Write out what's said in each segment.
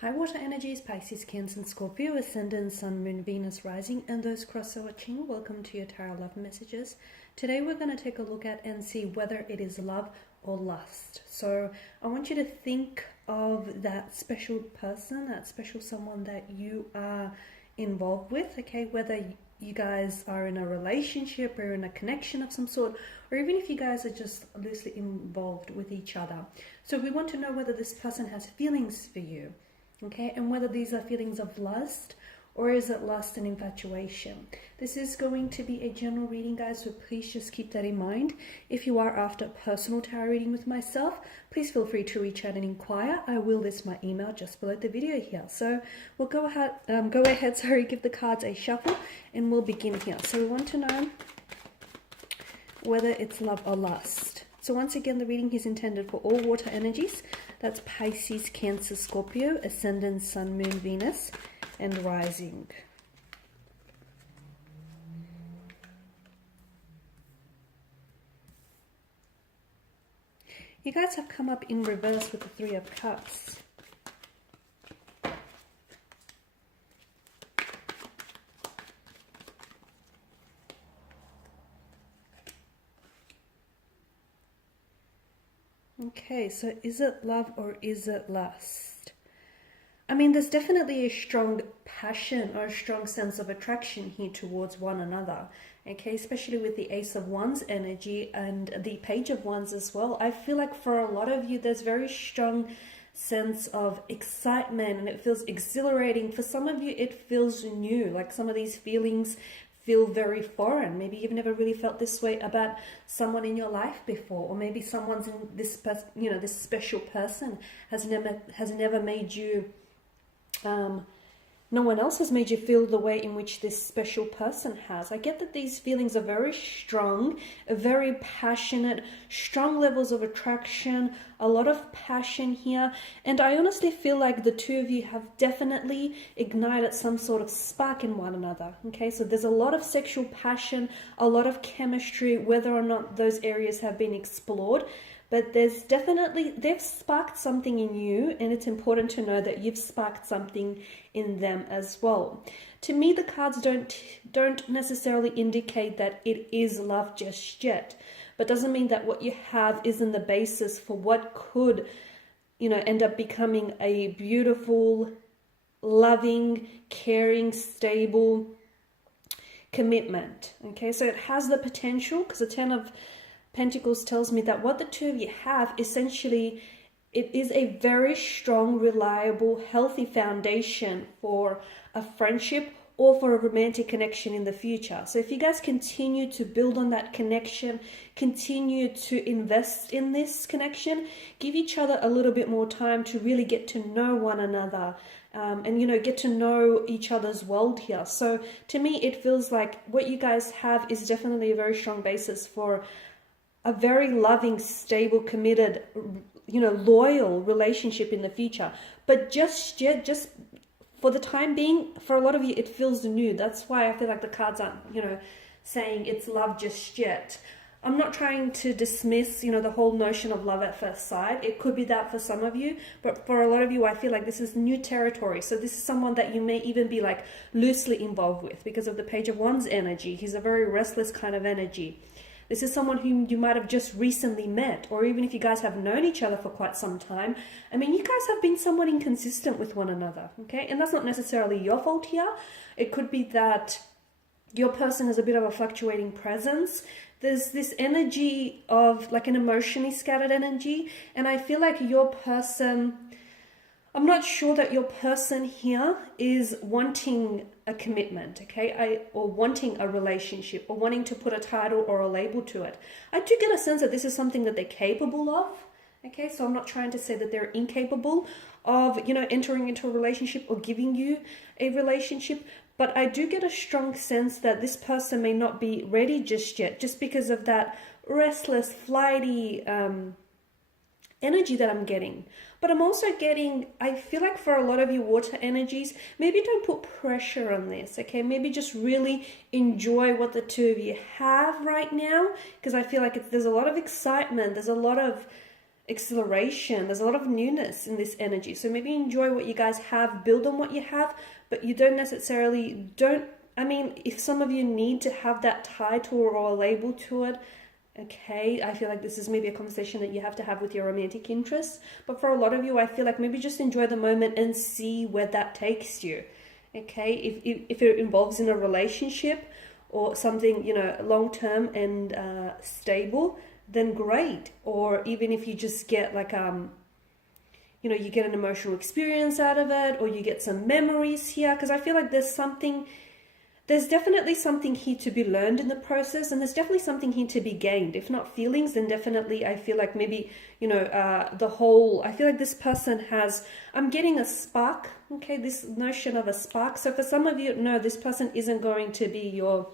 High water energies, Pisces, Cancer, and Scorpio, Ascendant, Sun, Moon, Venus, Rising, and those cross-watching. Welcome to your Tarot Love Messages. Today we're going to take a look at and see whether it is love or lust. So I want you to think of that special person, that special someone that you are involved with, okay? Whether you guys are in a relationship or in a connection of some sort, or even if you guys are just loosely involved with each other. So we want to know whether this person has feelings for you. Okay, and whether these are feelings of lust or is it lust and infatuation. This is going to be a general reading, guys, so please just keep that in mind. If you are after a personal tarot reading with myself, please feel free to reach out and inquire. I will list my email just below the video here. So we'll go ahead, give the cards a shuffle and we'll begin here. So we want to know whether it's love or lust. So once again, the reading is intended for all water energies. That's Pisces, Cancer, Scorpio, Ascendant, Sun, Moon, Venus, and Rising. You guys have come up in reverse with the Three of Cups. Okay, so is it love or is it lust? I mean, there's definitely a strong passion or a strong sense of attraction here towards one another. Okay, especially with the Ace of Wands energy and the Page of Wands as well. I feel like for a lot of you, there's very strong sense of excitement and it feels exhilarating. For some of you, it feels new, like some of these feelings feel very foreign. Maybe you've never really felt this way about someone in your life before, or maybe someone's in this, this special person has never made you, no one else has made you feel the way in which this special person has. I get that these feelings are very strong, very passionate, strong levels of attraction, a lot of passion here. And I honestly feel like the two of you have definitely ignited some sort of spark in one another. Okay, so there's a lot of sexual passion, a lot of chemistry, whether or not those areas have been explored. But there's definitely, they've sparked something in you, and it's important to know that you've sparked something in them as well. To me, the cards don't necessarily indicate that it is love just yet, but doesn't mean that what you have isn't the basis for what could, end up becoming a beautiful, loving, caring, stable commitment. Okay, so it has the potential, because the Ten of Pentacles tells me that what the two of you have, essentially, it is a very strong, reliable, healthy foundation for a friendship or for a romantic connection in the future. So if you guys continue to build on that connection, continue to invest in this connection, give each other a little bit more time to really get to know one another, and get to know each other's world here. So to me, it feels like what you guys have is definitely a very strong basis for a very loving, stable, committed, loyal relationship in the future. But just for the time being, for a lot of you, it feels new. That's why I feel like the cards aren't, saying it's love just yet. I'm not trying to dismiss, the whole notion of love at first sight. It could be that for some of you, but for a lot of you, I feel like this is new territory. So this is someone that you may even be like loosely involved with because of the Page of Wands energy. He's a very restless kind of energy. This is someone whom you might have just recently met, or even if you guys have known each other for quite some time. I mean, you guys have been somewhat inconsistent with one another, okay? And that's not necessarily your fault here. It could be that your person has a bit of a fluctuating presence. There's this energy of like an emotionally scattered energy, and I feel like your person, I'm not sure that your person here is wanting a commitment, okay, or wanting a relationship, or wanting to put a title or a label to it. I do get a sense that this is something that they're capable of, okay, so I'm not trying to say that they're incapable of, entering into a relationship or giving you a relationship, but I do get a strong sense that this person may not be ready just yet, just because of that restless, flighty energy that I'm getting. But I'm also getting, I feel like for a lot of you water energies, maybe don't put pressure on this, okay? Maybe just really enjoy what the two of you have right now, because I feel like there's a lot of excitement, there's a lot of acceleration. There's a lot of newness in this energy. So maybe enjoy what you guys have, build on what you have, but you don't necessarily, I mean, if some of you need to have that title or a label to it, okay, I feel like this is maybe a conversation that you have to have with your romantic interests. But for a lot of you, I feel like maybe just enjoy the moment and see where that takes you. Okay, if it involves in a relationship or something, you know, long-term and stable, then great. Or even if you just get like, you know, you get an emotional experience out of it, or you get some memories here, because I feel like there's definitely something here to be learned in the process, and there's definitely something here to be gained. If not feelings, then definitely I feel like maybe, you know, I feel like this person has, I'm getting a spark, okay, this notion of a spark. So for some of you, no, this person isn't going to be your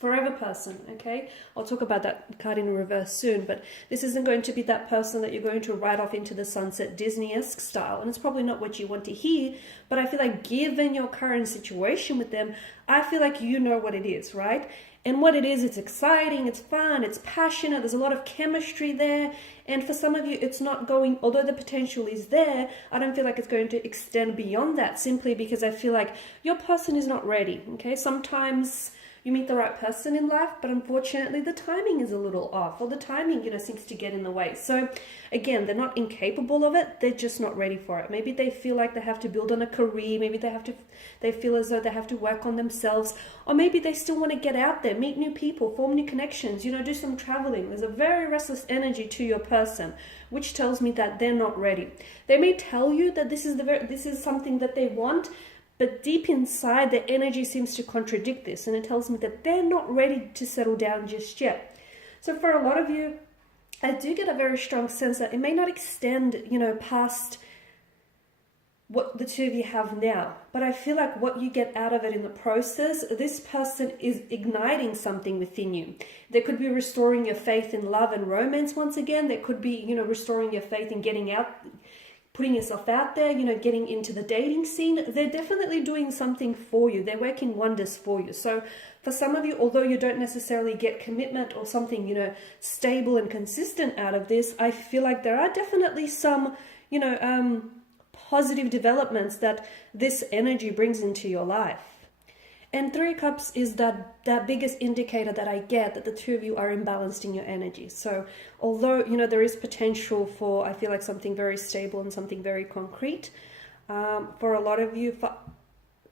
forever person, okay? I'll talk about that card in reverse soon, but this isn't going to be that person that you're going to ride off into the sunset Disney-esque style, and it's probably not what you want to hear, but I feel like given your current situation with them, I feel like you know what it is, right? And what it is, it's exciting, it's fun, it's passionate, there's a lot of chemistry there, and for some of you, it's not going, although the potential is there, I don't feel like it's going to extend beyond that, simply because I feel like your person is not ready, okay? Sometimes you meet the right person in life, but unfortunately the timing is a little off, or the timing, you know, seems to get in the way. So again, they're not incapable of it, they're just not ready for it. Maybe they feel like they have to build on a career, maybe they feel as though they have to work on themselves, or maybe they still want to get out there, meet new people, form new connections, you know, do some traveling. There's a very restless energy to your person, which tells me that they're not ready. They may tell you that this is something that they want, but deep inside, the energy seems to contradict this, and it tells me that they're not ready to settle down just yet. So for a lot of you, I do get a very strong sense that it may not extend, you know, past what the two of you have now. But I feel like what you get out of it in the process, this person is igniting something within you. There could be restoring your faith in love and romance once again. There could be, you know, restoring your faith in getting out, putting yourself out there, you know, getting into the dating scene. They're definitely doing something for you. They're working wonders for you. So for some of you, although you don't necessarily get commitment or something, you know, stable and consistent out of this, I feel like there are definitely some, you know, positive developments that this energy brings into your life. And Three of Cups is that biggest indicator that I get that the two of you are imbalanced in your energy. So although, you know, there is potential for, I feel like, something very stable and something very concrete, for a lot of you, for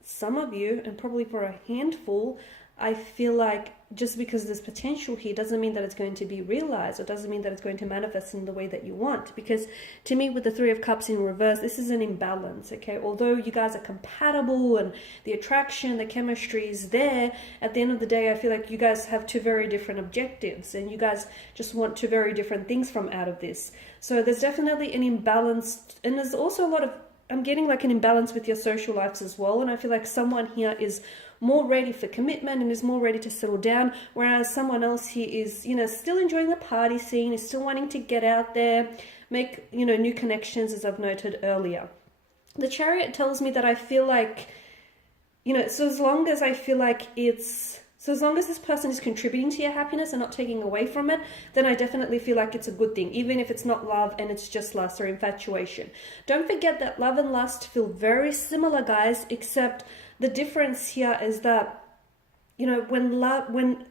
some of you, and probably for a handful, I feel like just because there's potential here doesn't mean that it's going to be realized, or doesn't mean that it's going to manifest in the way that you want. Because to me, with the Three of Cups in reverse, this is an imbalance, okay? Although you guys are compatible and the attraction, the chemistry is there, at the end of the day, I feel like you guys have two very different objectives, and you guys just want two very different things from out of this. So there's definitely an imbalance, and there's also a lot of, I'm getting like an imbalance with your social lives as well. And I feel like someone here is more ready for commitment and is more ready to settle down, whereas someone else here is, you know, still enjoying the party scene, is still wanting to get out there, make, you know, new connections, as I've noted earlier. The Chariot tells me that I feel like, you know, so as long as I feel like so as long as this person is contributing to your happiness and not taking away from it, then I definitely feel like it's a good thing, even if it's not love and it's just lust or infatuation. Don't forget that love and lust feel very similar, guys, except the difference here is that, you know, when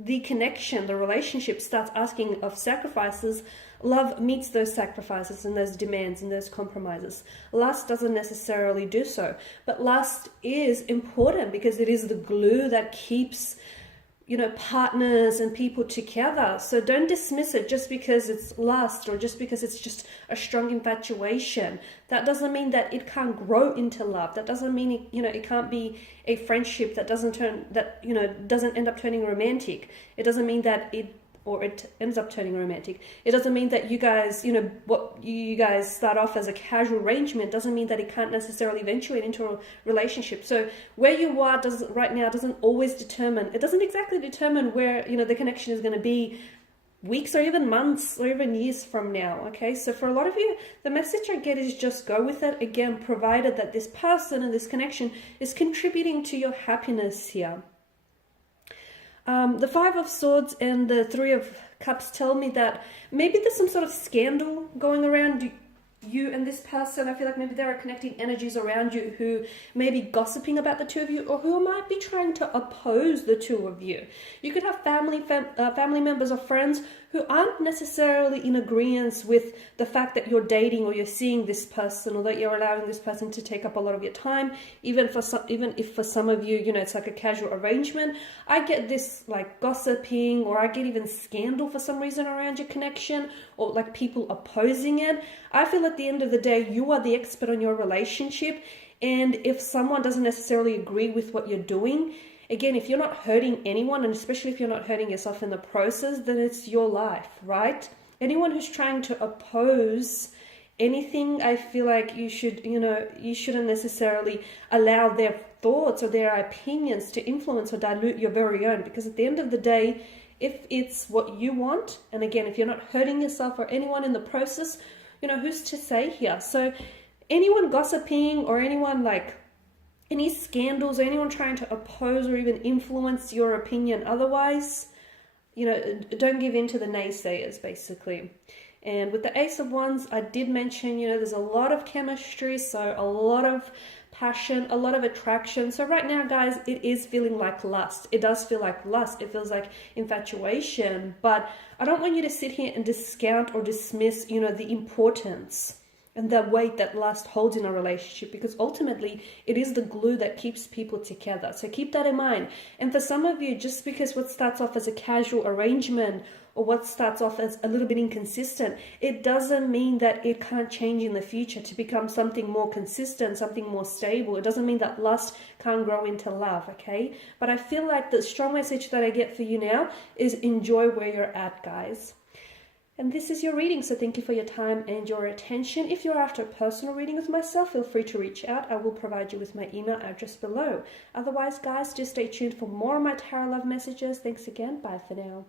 the connection, the relationship starts asking of sacrifices, love meets those sacrifices and those demands and those compromises. Lust doesn't necessarily do so, but lust is important because it is the glue that keeps, you know, partners and people together. So don't dismiss it just because it's lust or just because it's just a strong infatuation. That doesn't mean that it can't grow into love. That doesn't mean it, you know, it can't be a friendship that doesn't end up turning romantic. It doesn't mean that it ends up turning romantic. It doesn't mean that you guys, you know, what you guys start off as a casual arrangement doesn't mean that it can't necessarily eventuate into a relationship. So where you are right now doesn't always determine, it doesn't exactly determine where, you know, the connection is going to be weeks or even months or even years from now. Okay, so for a lot of you, the message I get is just go with it, again, provided that this person and this connection is contributing to your happiness here. The Five of Swords and the Three of Cups tell me that maybe there's some sort of scandal going around you and this person. I feel like maybe there are connecting energies around you who may be gossiping about the two of you, or who might be trying to oppose the two of you. You could have family members or friends who aren't necessarily in agreement with the fact that you're dating or you're seeing this person, or that you're allowing this person to take up a lot of your time. Even if for some of you, it's like a casual arrangement. I get this like gossiping, or I get even scandal for some reason around your connection, or like people opposing it. I feel at the end of the day, you are the expert on your relationship. And if someone doesn't necessarily agree with what you're doing, again, if you're not hurting anyone, and especially if you're not hurting yourself in the process, then it's your life, right? Anyone who's trying to oppose anything, I feel like you shouldn't necessarily allow their thoughts or their opinions to influence or dilute your very own. Because at the end of the day, if it's what you want, and again, if you're not hurting yourself or anyone in the process, who's to say here? So anyone gossiping, or anyone like any scandals, or anyone trying to oppose or even influence your opinion otherwise, don't give in to the naysayers, basically. And with the Ace of Wands, I did mention, there's a lot of chemistry, so a lot of passion, a lot of attraction. So right now, guys, it is feeling like lust. It does feel like lust. It feels like infatuation. But I don't want you to sit here and discount or dismiss, the importance and the weight that lust holds in a relationship, because ultimately it is the glue that keeps people together. So keep that in mind. And for some of you, just because what starts off as a casual arrangement, or what starts off as a little bit inconsistent, it doesn't mean that it can't change in the future to become something more consistent, something more stable. It doesn't mean that lust can't grow into love, okay? But I feel like the strong message that I get for you now is enjoy where you're at, guys. And this is your reading, so thank you for your time and your attention. If you're after a personal reading with myself, feel free to reach out. I will provide you with my email address below. Otherwise, guys, just stay tuned for more of my tarot love messages. Thanks again. Bye for now.